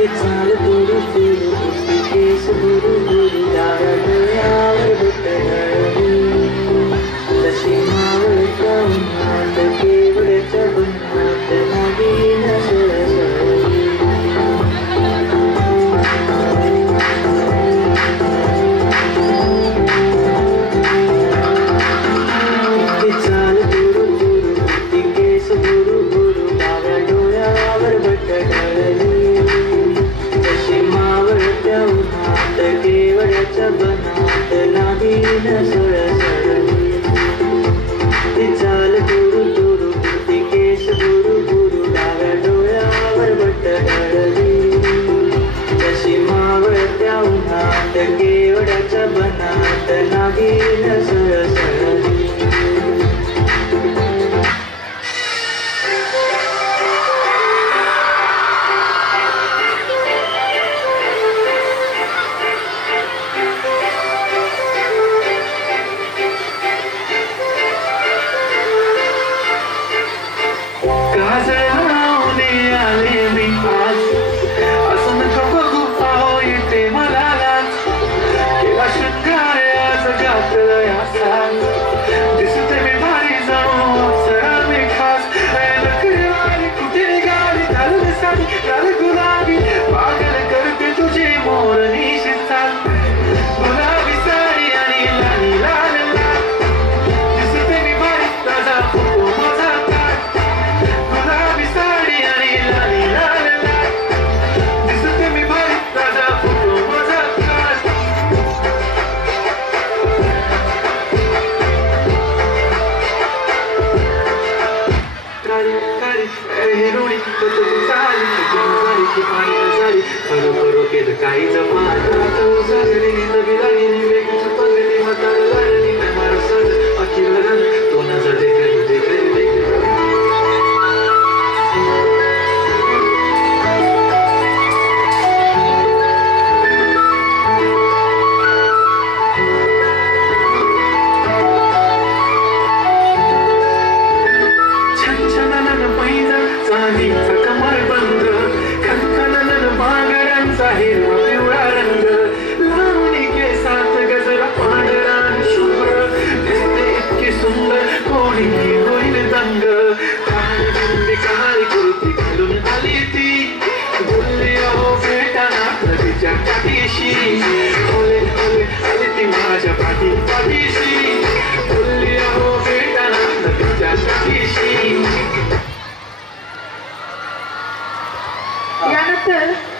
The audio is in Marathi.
चाल तुरु तुरु उसके केस बुरु बुरु डाव्या डोळ्यावर बोट ढळली जशी मावळत्या उन्हात केवड्याच्या बनात नागिन सळसळली ती चाल तुरु तुरु उसके केस बुरु बुरु डाव्या डोळ्यावर बोट ढळली केवड्याच्या बनात नागिन सळसळली ती चाल तुरु तुरु ती केस बुरु बुरु डाव्या डोळ्यावर बोट ढळली जशी मावळत्या उन्हात केवड्याच्या बनात नागिन सळसळली काही यानंतर